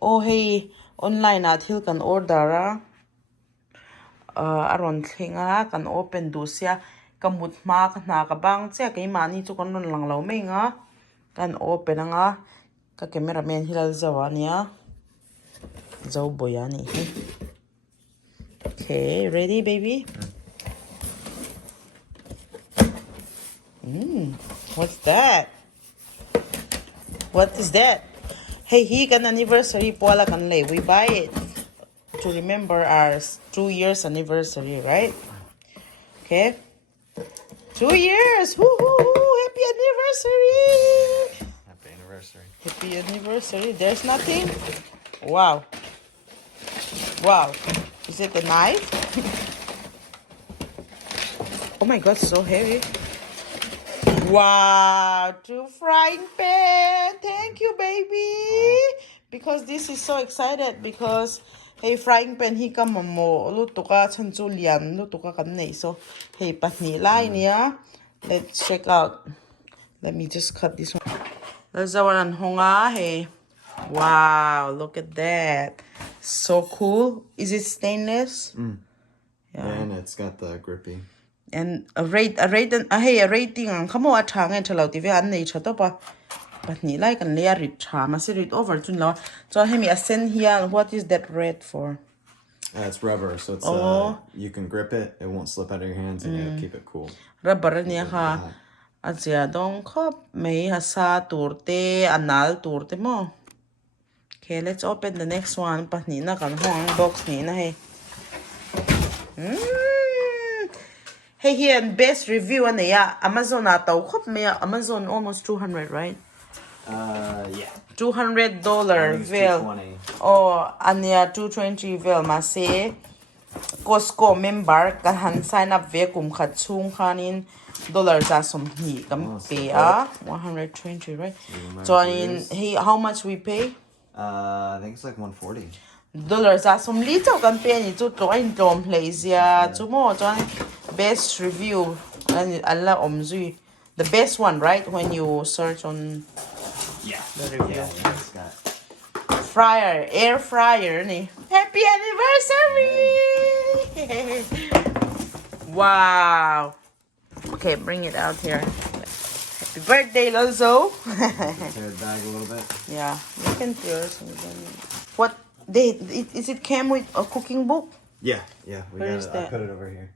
Oh hey, online at Thil can order aron thinga kan open do sia kamut ma ka na ka bang che ke mani chu kon lang lo me nga kan open nga ka cameraman hilal zawania zaw boyani. Okay, ready baby? What's that? What is that? Hey, he can anniversary pola kan lay. We buy it to remember our 2 years anniversary, right? Okay. 2 years! Woohoo! Happy anniversary! Happy anniversary. Happy anniversary. There's nothing? Wow. Wow. Is it a knife? Oh my god, so heavy. Wow, 2 frying pan. Thank you, baby. Because this is so excited because hey frying pan hi ka mamo lutuka chanchu lian lutuka kan nei so hey patni lai nia. Let's check out. Let me just cut this one. There's the one on honga. Hey, wow, look at that. So cool. Is it stainless? Yeah, and it's got the grippy. And a rating ang kamo atang and tell out if you nature to pa. But ni like and layer it charm. I said it over to now. So I me send here. What is that red for? It's rubber, so it's you can grip it. It won't slip out of your hands, and it'll keep it cool. Rubber niya ha. At siya dong kop may hasa turte anal turte mo. Okay, let's open the next one. Pat ni na kan hong box ni na hey. Hey here and best review on the Amazon ataw kop may Amazon almost 200, right? Yeah. $200 veil. 220. Oh, ania 220 veil masi Costco member kan sign up ve kum khat chung khanin dollar sa som hi kam pay 120, right? So in hey how much we pay? I think it's like 140. Dollar sa som li to kan pay ni chu to in tom place ya chu mo chuan best review and alla omzui the best one, right? When you search on the review. Yeah, it's got Fryer, air fryer ni. Happy anniversary! Wow. Okay, bring it out here. Happy birthday, Lozo. tear the bag a little bit. Yeah, you can tear some. What? Is it came with a cooking book? Yeah. We Where got is it. that? I put it over here.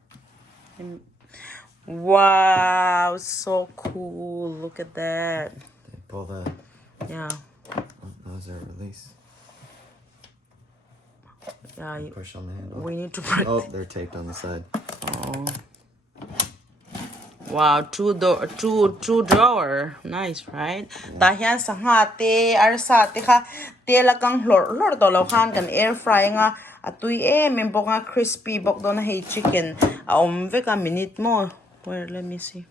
Wow, so cool. Look at that. Pull the. Yeah. Those are release. Yeah. Push on the handle. We need to put. Oh, they're taped on the side. Oh. Wow, two drawer. Nice, right? Dahian sa hati, arsa te ka tela kang lor do lo kan kan air fry nga atui membo nga crispy bok do na hey chicken. Ve ka minute mo. Where let me see.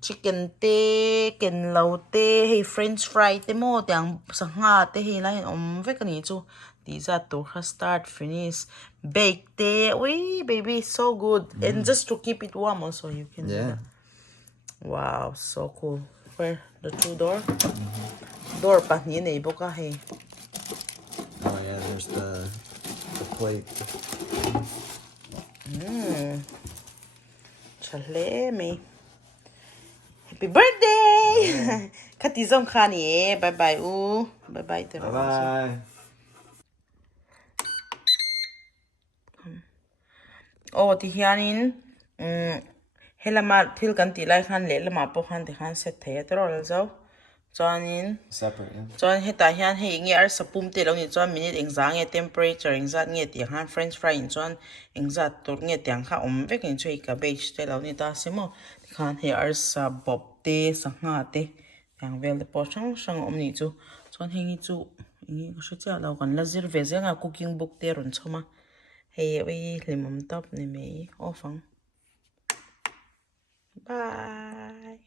Chicken te, ken lau te, hey french fry te mo tiang sa hati hey lain ve ka ni chu. These are to start finish bake te. Wee baby, so good. And just to keep it warm also you can do that. Wow, so cool. Where the two door? Door pa ni na ibo ka hey. Oh yeah, there's the plate. Chale me. Happy birthday! Katizong khani bye bye bye bye. Bye. Oh, ti hianin helama thil kan ti lai khan le lama po khan ti khan set the tro la zo chuanin Separate. Yeah. chuan heta hian hei nge ar sapum te lo ni chuan minute engza nge temperature engza nge ti han french fry in chuan engza tur nge tiang kha vek in chui ka beige te lo ni ta simo ti khan he ar sa bob te sa nga te tiang vel de po sang ni chu chuan hengi chu ngi ko cha lo kan la zir ve zenga cooking book te ron choma hey we limam top ni me ofang bye.